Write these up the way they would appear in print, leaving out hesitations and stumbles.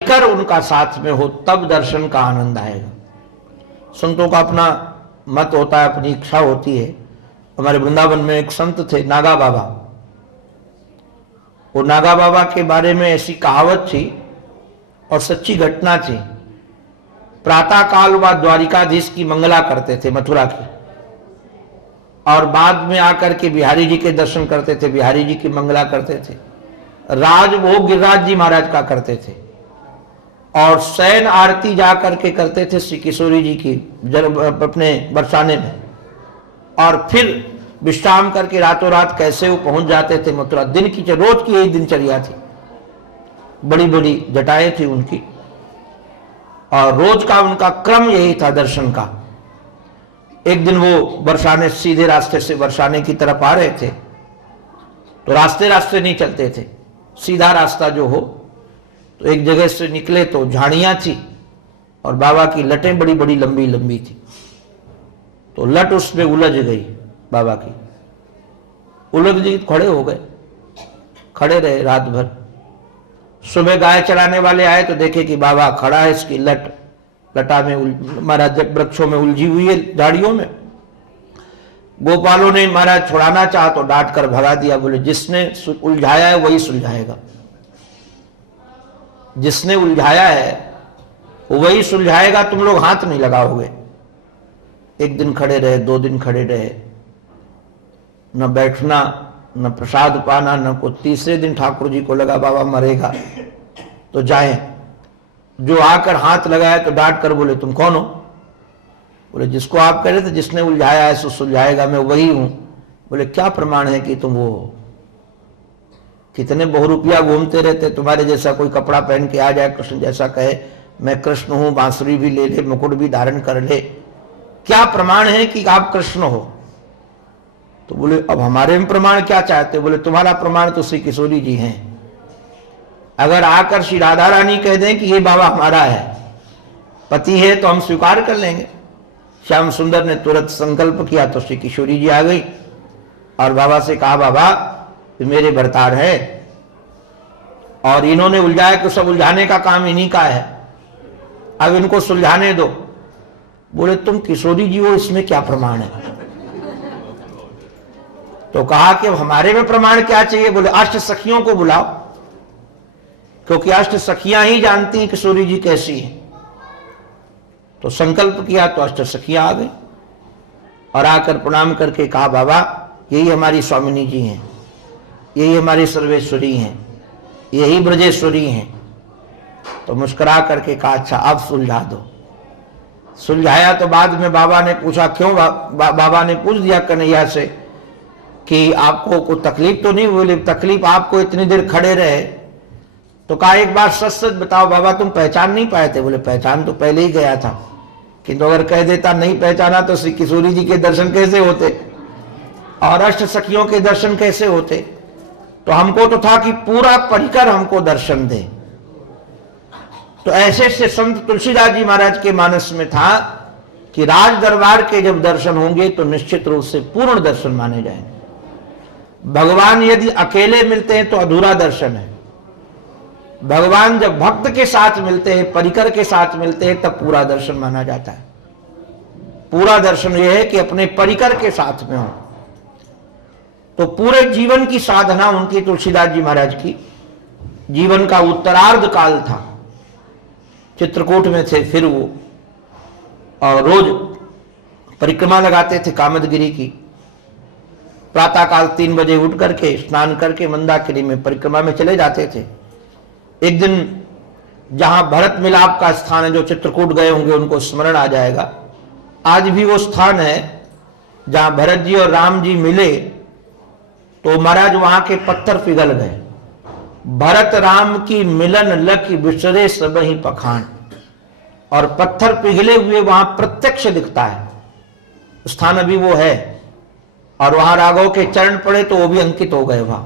कर उनका साथ में हो तब दर्शन का आनंद आएगा। संतों का अपना मत होता है, अपनी इच्छा होती है। हमारे वृंदावन में एक संत थे नागा बाबा। वो नागा बाबा के बारे में ऐसी कहावत थी और सच्ची घटना थी। प्रातः काल वह द्वारिकाधीश की मंगला करते थे, मथुरा की, और बाद में आकर के बिहारी जी के दर्शन करते थे, बिहारी जी की मंगला करते थे। राजभोग गिरिराज जी महाराज का करते थे और शयन आरती जा करके करते थे श्री किशोरी जी की अपने बरसाने में, और फिर विश्राम करके रातों रात कैसे वो पहुंच जाते थे मथुरा। दिन की रोज की यही दिनचर्या थी, बड़ी बड़ी जटाएं थी उनकी और रोज का उनका क्रम यही था दर्शन का। एक दिन वो बरसाने, सीधे रास्ते से बरसाने की तरफ आ रहे थे, तो रास्ते रास्ते नहीं चलते थे, सीधा रास्ता जो हो, तो एक जगह से निकले तो झाड़ियां थी और बाबा की लटें बड़ी बड़ी लंबी लंबी थी, तो लट उसमें उलझ गई बाबा की, उलझ गई, खड़े हो गए, खड़े रहे रात भर। सुबह गाय चराने वाले आए तो देखे कि बाबा खड़ा है, इसकी लटा में महाराज वृक्षों में उलझी हुई है, झाड़ियों में। गोपालों ने महाराज छुड़ाना चाहा तो डांट कर भगा दिया, बोले जिसने उलझाया है वही सुलझाएगा, जिसने उलझाया है वही सुलझाएगा, तुम लोग हाथ नहीं लगाओगे। एक दिन खड़े रहे, 2 दिन खड़े रहे, न बैठना न प्रसाद पाना न को। तीसरे दिन ठाकुर जी को लगा बाबा मरेगा तो जाए। जो आकर हाथ लगाया तो डांट कर बोले तुम कौन हो? बोले जिसको आप कह रहे थे जिसने उलझाया है सो सुलझाएगा, मैं वही हूं। बोले क्या प्रमाण है कि तुम वो हो? कितने बहुरूपिया घूमते रहते, तुम्हारे जैसा कोई कपड़ा पहन के आ जाए, कृष्ण जैसा कहे मैं कृष्ण हूं, बांसुरी भी ले ले, मुकुट भी धारण कर ले, क्या प्रमाण है कि आप कृष्ण हो? तो बोले अब हमारे में प्रमाण क्या चाहते? बोले तुम्हारा प्रमाण तो श्री किशोरी जी हैं। अगर आकर श्री राधा रानी कह दें कि ये बाबा हमारा है, पति है, तो हम स्वीकार कर लेंगे। श्याम सुंदर ने तुरंत संकल्प किया तो श्री किशोरी जी आ गई और बाबा से कहा बाबा मेरे भरतार है और इन्होंने उलझाया तो सब उलझाने का काम इन्हीं का है, अब इनको सुलझाने दो। बोले तुम किशोरी जी हो, इसमें क्या प्रमाण है? तो कहा कि हमारे में प्रमाण क्या चाहिए? बोले अष्ट सखियों को बुलाओ, क्योंकि अष्ट सखियां ही जानती हैं किशोरी जी कैसी है। तो संकल्प किया तो अष्ट सखियां आ गई और आकर प्रणाम करके कहा बाबा यही हमारी स्वामिनी जी हैं, यही हमारी सर्वेश्वरी हैं, यही ब्रजेश्वरी हैं। तो मुस्कुरा करके कहा अच्छा अब सुलझा दो। सुलझाया तो बाद में बाबा ने पूछा क्यों? बाबा ने पूछ दिया कन्हैया से कि आपको कोई तकलीफ तो नहीं? बोले तकलीफ आपको इतनी देर खड़े रहे। तो कहा एक बात सच सच बताओ बाबा, तुम पहचान नहीं पाए थे? बोले पहचान तो पहले ही गया था, किंतु अगर कह देता नहीं पहचाना तो श्री किशोरी जी के दर्शन कैसे होते और अष्ट सखियों के दर्शन कैसे होते? तो हमको तो था कि पूरा परिकर हमको दर्शन दे। तो ऐसे से संत तुलसीदास जी महाराज के मानस में था कि राज दरबार के जब दर्शन होंगे तो निश्चित रूप से पूर्ण दर्शन माने जाएंगे। भगवान यदि अकेले मिलते हैं तो अधूरा दर्शन है, भगवान जब भक्त के साथ मिलते हैं, परिकर के साथ मिलते हैं, तब पूरा दर्शन माना जाता है। पूरा दर्शन यह है कि अपने परिकर के साथ में हो। तो पूरे जीवन की साधना उनकी, तुलसीदास जी महाराज की जीवन का उत्तरार्ध काल था, चित्रकूट में थे फिर वो, और रोज परिक्रमा लगाते थे कामदगिरी की। प्रातः काल 3 बजे उठ करके स्नान करके मंदाकिनी में परिक्रमा में चले जाते थे। एक दिन जहां भरत मिलाप का स्थान है, जो चित्रकूट गए होंगे उनको स्मरण आ जाएगा, आज भी वो स्थान है जहां भरत जी और राम जी मिले तो महाराज वहां के पत्थर पिघल गए। भरत राम की मिलन लखि बिसरे सबहि पखान, और पत्थर पिघले हुए वहां प्रत्यक्ष दिखता है। स्थान अभी वो है और वहां राघव के चरण पड़े तो वो भी अंकित हो गए वहां।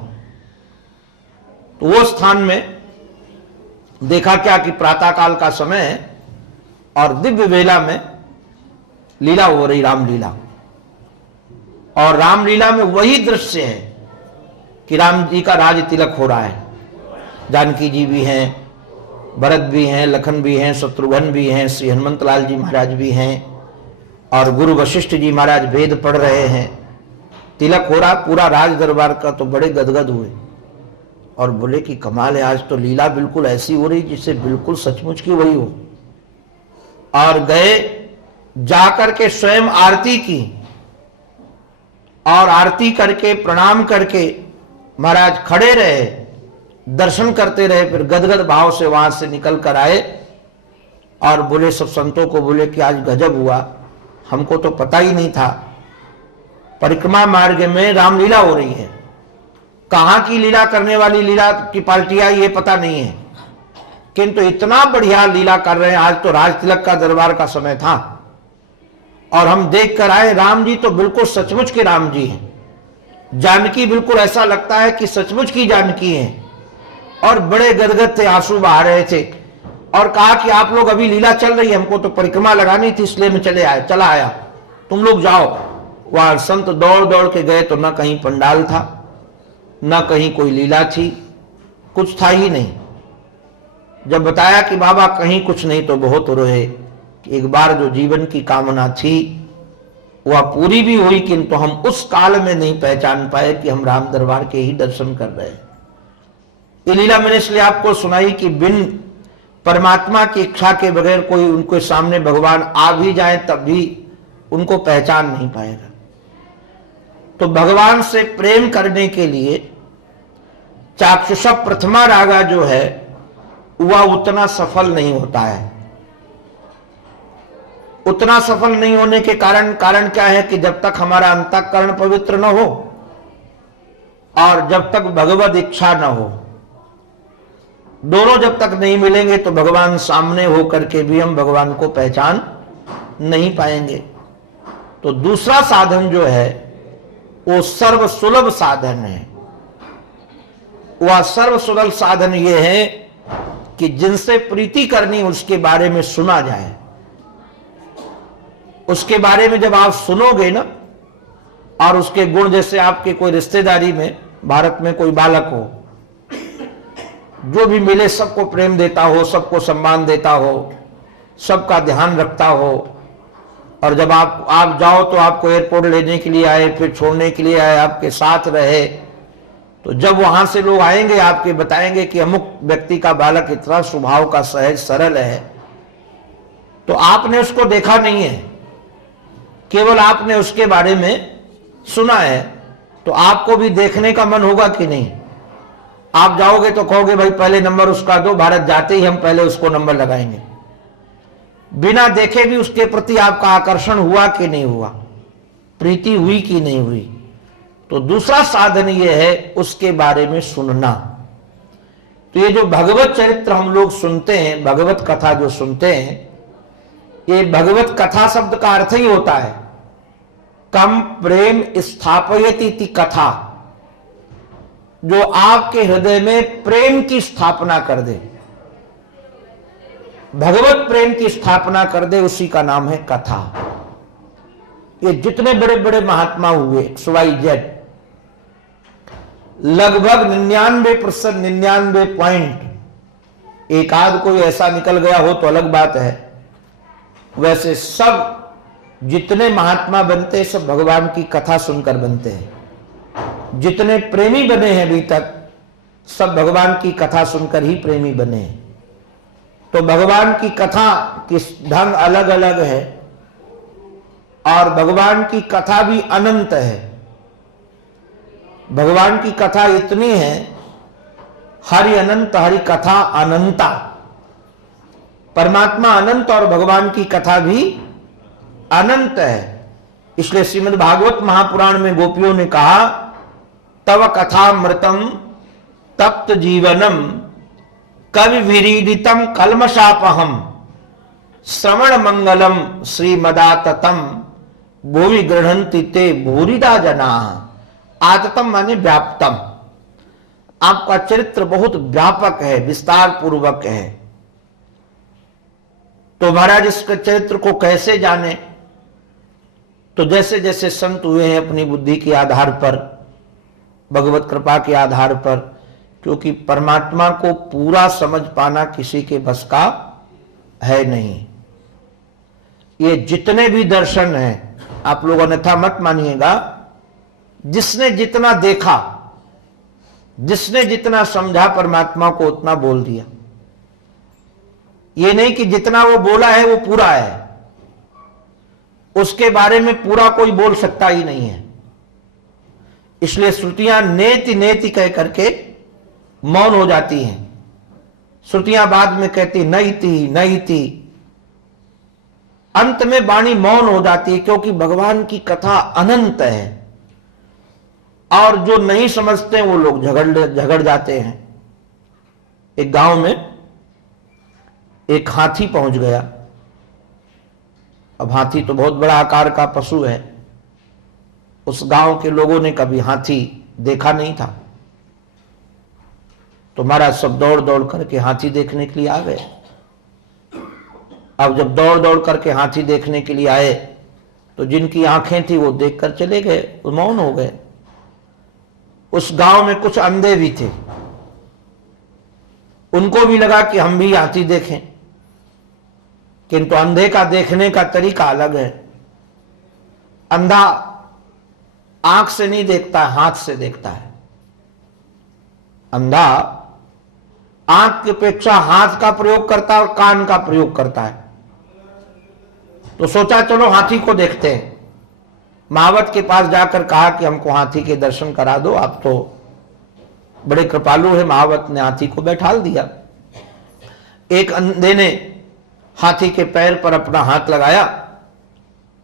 तो वो स्थान में देखा क्या कि प्रातः काल का समय है और दिव्य वेला में लीला हो रही, रामलीला। और रामलीला में वही दृश्य है कि राम जी का राज तिलक हो रहा है, जानकी जी भी हैं भरत भी हैं, लखन भी हैं, शत्रुघ्न भी हैं, श्री हनुमत लाल जी महाराज भी हैं, और गुरु वशिष्ठ जी महाराज वेद पढ़ रहे हैं। तिलक हो रहा पूरा राज दरबार का, तो बड़े गदगद हुए और बोले कि कमाल है, आज तो लीला बिल्कुल ऐसी हो रही जिससे बिल्कुल सचमुच की वही हो। और गए, जाकर के स्वयं आरती की, और आरती करके प्रणाम करके महाराज खड़े रहे, दर्शन करते रहे, फिर गदगद भाव से वहां से निकल कर आए और बोले सब संतों को, बोले कि आज गजब हुआ, हमको तो पता ही नहीं था, परिक्रमा मार्ग में रामलीला हो रही है, कहां की लीला करने वाली लीला की पार्टियां ये पता नहीं है, किंतु इतना बढ़िया लीला कर रहे हैं। आज तो राज तिलक का दरबार का समय था और हम देख कर आए, राम जी तो बिल्कुल सचमुच के राम जी हैं, जानकी बिल्कुल ऐसा लगता है कि सचमुच की जानकी हैं, और बड़े गदगद थे, आंसू बहा रहे थे, और कहा कि आप लोग अभी लीला चल रही है, हमको तो परिक्रमा लगानी थी इसलिए मैं चला आया, तुम लोग जाओ। वहां संत दौड़ दौड़ के गए तो न कहीं पंडाल था, न कहीं कोई लीला थी, कुछ था ही नहीं। जब बताया कि बाबा कहीं कुछ नहीं तो बहुत रोए कि एक बार जो जीवन की कामना थी वह पूरी भी हुई, किंतु हम उस काल में नहीं पहचान पाए कि हम राम दरबार के ही दर्शन कर रहे हैं। ये लीला मैंने इसलिए आपको सुनाई कि बिन परमात्मा की इच्छा के बगैर कोई उनके सामने भगवान आ भी जाए तब भी उनको पहचान नहीं पाएगा। तो भगवान से प्रेम करने के लिए चाक्षुष प्रथमा रागा जो है वह उतना सफल नहीं होता है। उतना सफल नहीं होने के कारण क्या है कि जब तक हमारा अंतःकरण पवित्र न हो और जब तक भगवद इच्छा न हो, दोनों जब तक नहीं मिलेंगे तो भगवान सामने हो करके भी हम भगवान को पहचान नहीं पाएंगे। तो दूसरा साधन जो है वो सर्व सुलभ साधन है। वह सर्व सुलभ साधन ये है कि जिनसे प्रीति करनी उसके बारे में सुना जाए। उसके बारे में जब आप सुनोगे ना, और उसके गुण, जैसे आपके कोई रिश्तेदारी में भारत में कोई बालक हो, जो भी मिले सबको प्रेम देता हो, सबको सम्मान देता हो, सबका ध्यान रखता हो, और जब आप जाओ तो आपको एयरपोर्ट लेने के लिए आए, फिर छोड़ने के लिए आए, आपके साथ रहे, तो जब वहां से लोग आएंगे आपके बताएंगे कि अमुक व्यक्ति का बालक इतना स्वभाव का सहज सरल है, तो आपने उसको देखा नहीं है, केवल आपने उसके बारे में सुना है, तो आपको भी देखने का मन होगा कि नहीं? आप जाओगे तो कहोगे भाई पहले नंबर उसका दो, भारत जाते ही हम पहले उसको नंबर लगाएंगे। बिना देखे भी उसके प्रति आपका आकर्षण हुआ कि नहीं हुआ, प्रीति हुई कि नहीं हुई? तो दूसरा साधन यह है उसके बारे में सुनना। तो ये जो भगवत चरित्र हम लोग सुनते हैं, भगवत कथा जो सुनते हैं, ये भगवत कथा शब्द का अर्थ ही होता है कम प्रेम स्थापयति इति कथा, जो आपके हृदय में प्रेम की स्थापना कर दे, भगवत प्रेम की स्थापना कर दे, उसी का नाम है कथा। ये जितने बड़े बड़े महात्मा हुए XYZ, लगभग 99%, 99 पॉइंट, एक आध कोई ऐसा निकल गया हो तो अलग बात है, वैसे सब जितने महात्मा बनते सब भगवान की कथा सुनकर बनते हैं। जितने प्रेमी बने हैं अभी तक सब भगवान की कथा सुनकर ही प्रेमी बने हैं। तो भगवान की कथा की ढंग अलग अलग है और भगवान की कथा भी अनंत है। भगवान की कथा इतनी है, हरि अनंत हरि कथा अनंता, परमात्मा अनंत और भगवान की कथा भी अनंत है। इसलिए श्रीमद् भागवत महापुराण में गोपियों ने कहा, तव कथामृतम तप्त जीवनम कवि विरीडितम कल्मषापहम श्रवण मंगलम श्रीमदाततम भुवि गृह्णन्ति ते भूरिदा जना। आततम माने व्याप्तम, आपका चरित्र बहुत व्यापक है, विस्तार पूर्वक है। तो महाराज इसके चरित्र को कैसे जाने? तो जैसे जैसे संत हुए हैं अपनी बुद्धि के आधार पर, भगवत कृपा के आधार पर, क्योंकि परमात्मा को पूरा समझ पाना किसी के बस का है नहीं। ये जितने भी दर्शन हैं, आप लोग अन्यथा मत मानिएगा, जिसने जितना देखा, जिसने जितना समझा परमात्मा को उतना बोल दिया। ये नहीं कि जितना वो बोला है वो पूरा है, उसके बारे में पूरा कोई बोल सकता ही नहीं है। इसलिए श्रुतियां नेति नेति कह करके मौन हो जाती हैं। श्रुतियां बाद में कहती नहीं थी नहीं थी, अंत में वाणी मौन हो जाती है, क्योंकि भगवान की कथा अनंत है। और जो नहीं समझते वो लोग झगड़ जाते हैं। एक गांव में एक हाथी पहुंच गया। अब हाथी तो बहुत बड़ा आकार का पशु है। उस गांव के लोगों ने कभी हाथी देखा नहीं था, तो महाराज सब दौड़ दौड़ करके हाथी देखने के लिए आ गए। अब जब दौड़ दौड़ करके हाथी देखने के लिए आए तो जिनकी आंखें थी वो देखकर चले गए, वो मौन हो गए। उस गांव में कुछ अंधे भी थे, उनको भी लगा कि हम भी हाथी देखें, किंतु अंधे का देखने का तरीका अलग है। अंधा आंख से नहीं देखता, हाथ से देखता है। अंधा आंख की अपेक्षा हाथ का प्रयोग करता है और कान का प्रयोग करता है। तो सोचा चलो हाथी को देखते हैं। महावत के पास जाकर कहा कि हमको हाथी के दर्शन करा दो, आप तो बड़े कृपालु है। महावत ने हाथी को बैठाल दिया। एक अंधे ने हाथी के पैर पर अपना हाथ लगाया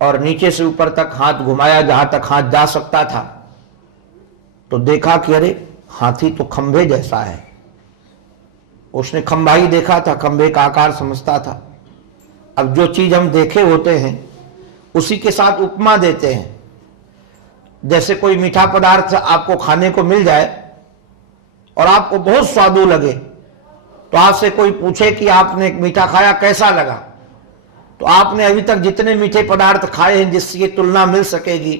और नीचे से ऊपर तक हाथ घुमाया, जहां तक हाथ जा सकता था। तो देखा कि अरे हाथी तो खंभे जैसा है। उसने खंभा ही देखा था, खंभे का आकार समझता था। अब जो चीज हम देखे होते हैं उसी के साथ उपमा देते हैं। जैसे कोई मीठा पदार्थ आपको खाने को मिल जाए और आपको बहुत स्वादु लगे, तो आपसे कोई पूछे कि आपने मीठा खाया कैसा लगा, तो आपने अभी तक जितने मीठे पदार्थ खाए हैं जिसकी तुलना मिल सकेगी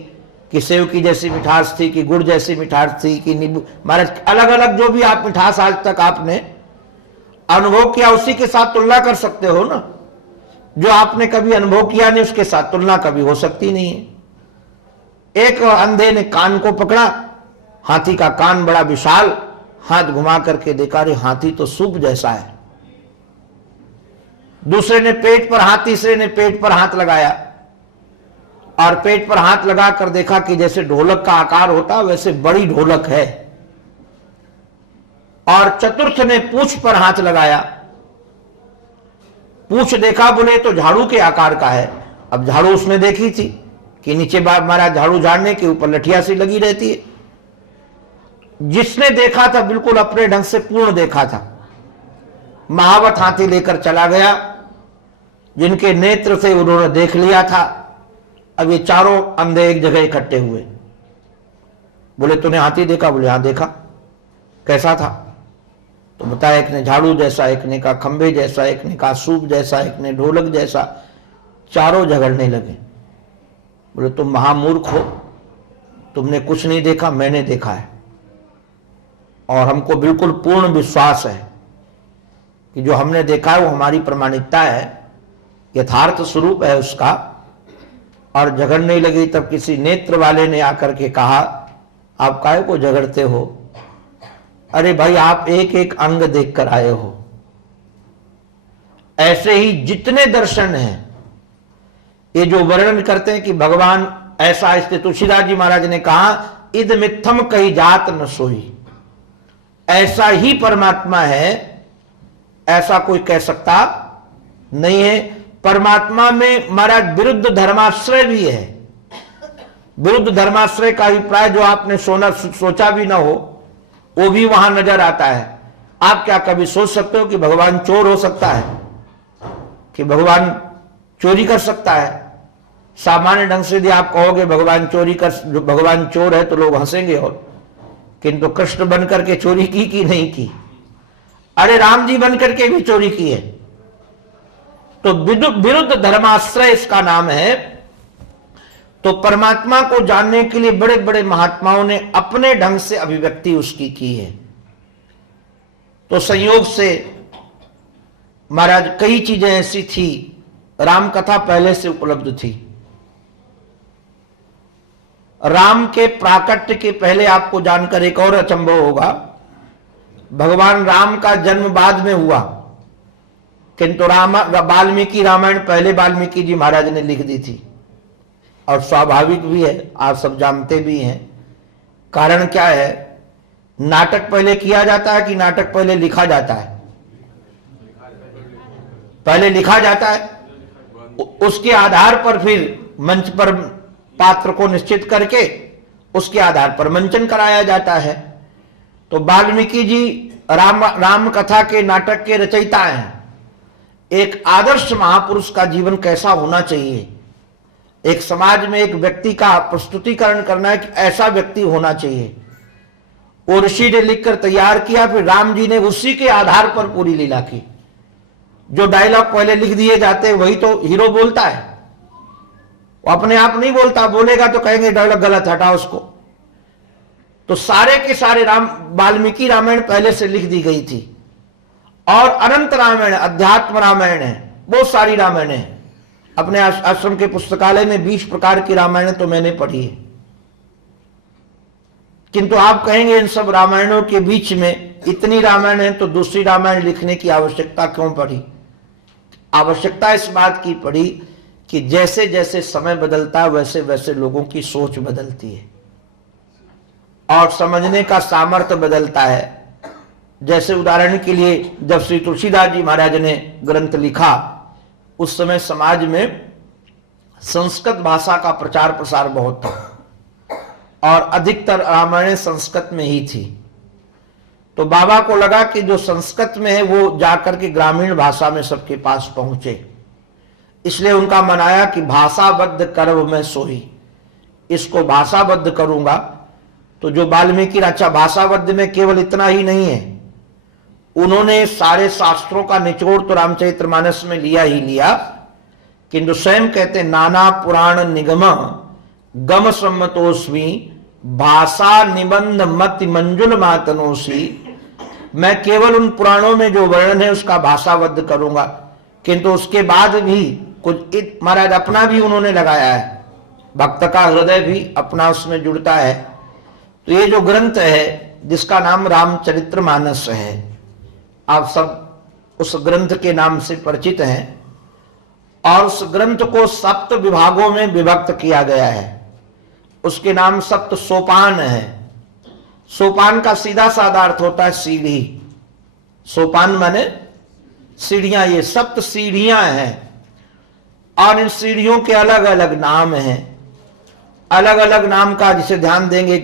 कि सेव की जैसी मिठास थी, कि गुड़ जैसी मिठास थी, कि नींबू, महाराज अलग अलग जो भी आप मिठास आज तक आपने अनुभव किया उसी के साथ तुलना कर सकते हो ना। जो आपने कभी अनुभव किया नहीं उसके साथ तुलना कभी हो सकती नहीं है। एक अंधे ने कान को पकड़ा, हाथी का कान बड़ा विशाल, हाथ घुमा करके देखा, रे हाथी तो सूप जैसा है। दूसरे ने पेट पर हाथ, तीसरे ने पेट पर हाथ लगाया और पेट पर हाथ लगा कर देखा कि जैसे ढोलक का आकार होता वैसे बड़ी ढोलक है। और चतुर्थ ने पूंछ पर हाथ लगाया, पूंछ देखा, बोले तो झाड़ू के आकार का है। अब झाड़ू उसने देखी थी कि नीचे हमारा झाड़ू झाड़ने के ऊपर लठिया सी लगी रहती है। जिसने देखा था बिल्कुल अपने ढंग से पूर्ण देखा था। महावत हाथी लेकर चला गया, जिनके नेत्र से उन्होंने देख लिया था। अब ये चारों अंधे एक जगह इकट्ठे हुए। बोले तूने हाथी देखा? बोले हाँ देखा। कैसा था? तो बताया, एक ने झाड़ू जैसा, एक ने कहा खंबे जैसा, एक ने कहा सूप जैसा, एक ने ढोलक जैसा। चारों झगड़ने लगे। बोले तुम महामूर्ख हो, तुमने कुछ नहीं देखा, मैंने देखा है। और हमको बिल्कुल पूर्ण विश्वास है कि जो हमने देखा है वो हमारी प्रमाणिकता है, यथार्थ स्वरूप है उसका। और झगड़ने लगी। तब किसी नेत्र वाले ने आकर के कहा, आप काहे को झगड़ते हो? अरे भाई आप एक एक अंग देखकर आए हो। ऐसे ही जितने दर्शन हैं, ये जो वर्णन करते हैं कि भगवान ऐसा, इसलिए तुलसीदास जी महाराज ने कहा, इद मिथम कही जात न सोई। ऐसा ही परमात्मा है, ऐसा कोई कह सकता नहीं है। परमात्मा में महाराज विरुद्ध धर्माश्रय भी है। विरुद्ध धर्माश्रय का अभिप्राय जो आपने सोचा भी ना हो वो भी वहां नजर आता है। आप क्या कभी सोच सकते हो कि भगवान चोर हो सकता है, कि भगवान चोरी कर सकता है? सामान्य ढंग से यदि आप कहोगे भगवान भगवान चोर है तो लोग हंसेंगे। और किंतु कृष्ण बन करके चोरी की कि नहीं की? अरे राम जी बन करके भी चोरी की है। तो विरुद्ध धर्माश्रय इसका नाम है। तो परमात्मा को जानने के लिए बड़े बड़े महात्माओं ने अपने ढंग से अभिव्यक्ति उसकी की है। तो संयोग से महाराज कई चीजें ऐसी थी, राम कथा पहले से उपलब्ध थी। राम के प्राकट्य के पहले आपको जानकर एक और अचंभव होगा, भगवान राम का जन्म बाद में हुआ, किंतु वाल्मीकि रामायण पहले वाल्मीकि जी महाराज ने लिख दी थी। और स्वाभाविक भी है, आप सब जानते भी हैं। कारण क्या है, नाटक पहले किया जाता है कि नाटक पहले लिखा जाता है? पहले लिखा जाता है, उसके आधार पर फिर मंच पर पात्र को निश्चित करके उसके आधार पर मंचन कराया जाता है। तो वाल्मीकि जी राम कथा के नाटक के रचयिता हैं। एक आदर्श महापुरुष का जीवन कैसा होना चाहिए, एक समाज में एक व्यक्ति का प्रस्तुतिकरण करना है कि ऐसा व्यक्ति होना चाहिए, वो ऋषि ने लिखकर तैयार किया। फिर राम जी ने उसी के आधार पर पूरी लीला की। जो डायलॉग पहले लिख दिए जाते हैं वही तो हीरो बोलता है, वो अपने आप नहीं बोलता, बोलेगा तो कहेंगे डायलॉग गलत, हटाओ उसको। तो सारे के सारे वाल्मीकि रामायण पहले से लिख दी गई थी। और अनंत रामायण, अध्यात्म रामायण है, बहुत सारी रामायण है। अपने आश्रम के पुस्तकालय में 20 प्रकार की रामायण तो मैंने पढ़ी है। किंतु आप कहेंगे इन सब रामायणों के बीच में इतनी रामायण है तो दूसरी रामायण लिखने की आवश्यकता क्यों पड़ी? आवश्यकता इस बात की पड़ी कि जैसे जैसे समय बदलता है वैसे वैसे लोगों की सोच बदलती है और समझने का सामर्थ्य बदलता है। जैसे उदाहरण के लिए जब श्री तुलसीदास जी महाराज ने ग्रंथ लिखा, उस समय समाज में संस्कृत भाषा का प्रचार प्रसार बहुत था और अधिकतर रामायण संस्कृत में ही थी। तो बाबा को लगा कि जो संस्कृत में है वो जाकर के ग्रामीण भाषा में सबके पास पहुंचे, इसलिए उनका मन आया कि भाषाबद्ध करव में सोई, इसको भाषाबद्ध करूंगा। तो जो वाल्मीकि अच्छा, भाषाबद्ध में केवल इतना ही नहीं है, उन्होंने सारे शास्त्रों का निचोड़ तो रामचरितमानस में लिया ही लिया, किंतु स्वयं कहते नाना पुराण निगम गम सम्मतोस्मि भाषा निबंध मति मंजुल मातनोसी। मैं केवल उन पुराणों में जो वर्णन है उसका भाषाबद्ध करूंगा, किंतु उसके बाद भी कुछ महाराज अपना भी उन्होंने लगाया है, भक्त का हृदय भी अपना उसमें जुड़ता है। तो ये जो ग्रंथ है जिसका नाम रामचरितमानस है, आप सब उस ग्रंथ के नाम से परिचित हैं और उस ग्रंथ को 7 विभागों में विभक्त किया गया है। उसके नाम 7 सोपान है। सोपान का सीधा साधा अर्थ होता है सीढ़ी। सोपान माने सीढ़ियां, ये 7 सीढ़ियां हैं और इन सीढ़ियों के अलग अलग नाम हैं। अलग अलग नाम का जिसे ध्यान देंगे,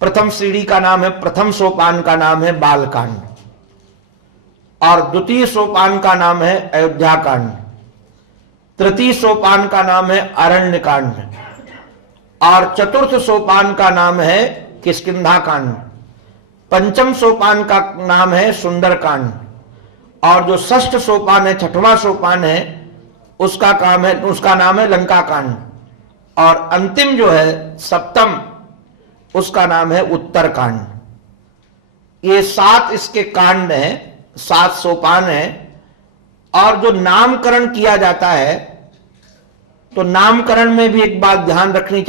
प्रथम सीढ़ी का नाम है, प्रथम सोपान का नाम है बालकांड और द्वितीय सोपान का नाम है अयोध्या कांड, तृतीय सोपान का नाम है अरण्य कांड और चतुर्थ सोपान का नाम है किष्किंधा कांड, पंचम सोपान का नाम है सुंदर कांड और जो षष्ठ सोपान है, 6वां सोपान है, उसका नाम है लंका कांड और अंतिम जो है 7म, उसका नाम है उत्तर कांड। ये 7 इसके कांड हैं, 7 सोपान है। और जो नामकरण किया जाता है तो नामकरण में भी एक बात ध्यान रखी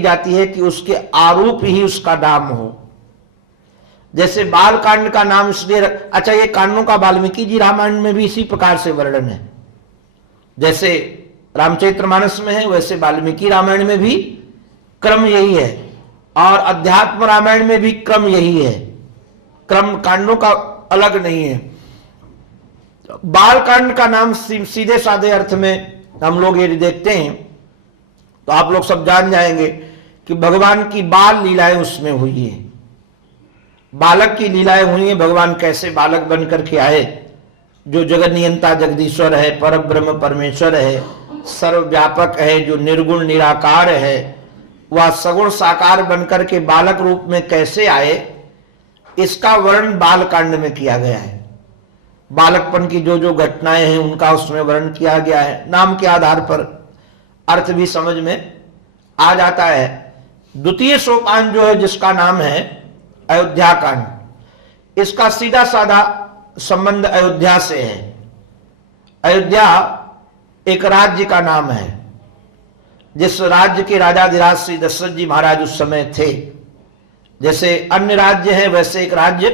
जाती है कि उसके आरूप ही उसका नाम हो। जैसे बाल कांड का नाम इसलिए अच्छा, ये कांडों का वाल्मीकि जी रामायण में भी इसी प्रकार से वर्णन है। जैसे रामचरितमानस में है वैसे वाल्मीकि रामायण में भी क्रम यही है और अध्यात्म रामायण में भी क्रम यही है। क्रम कांडों का अलग नहीं है। बाल कांड का नाम सीधे साधे अर्थ में हम लोग यदि देखते हैं तो आप लोग सब जान जाएंगे कि भगवान की बाल लीलाएं उसमें हुई है, बालक की लीलाएं हुई हैं। भगवान कैसे बालक बन करके आए, जो जगत नियंता जगदीश्वर है, पर ब्रह्म परमेश्वर है, सर्वव्यापक है, जो निर्गुण निराकार है, वह सगुण साकार बनकर के बालक रूप में कैसे आए, इसका वर्णन बाल कांड में किया गया है। बालकपन की जो जो घटनाएं हैं उनका उसमें वर्णन किया गया है। नाम के आधार पर अर्थ भी समझ में आ जाता है। द्वितीय सोपान जो है जिसका नाम है अयोध्या कांड, इसका सीधा साधा संबंध अयोध्या से है। अयोध्या एक राज्य का नाम है, जिस राज्य के राजाधिराज श्री दशरथ जी महाराज उस समय थे। जैसे अन्य राज्य है वैसे एक राज्य,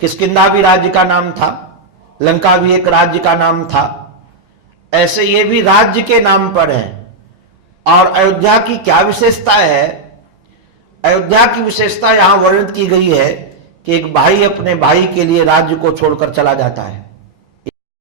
किष्किंधा भी राज्य का नाम था, लंका भी एक राज्य का नाम था, ऐसे ये भी राज्य के नाम पर है। और अयोध्या की क्या विशेषता है? अयोध्या की विशेषता यहां वर्णित की गई है कि एक भाई अपने भाई के लिए राज्य को छोड़कर चला जाता है।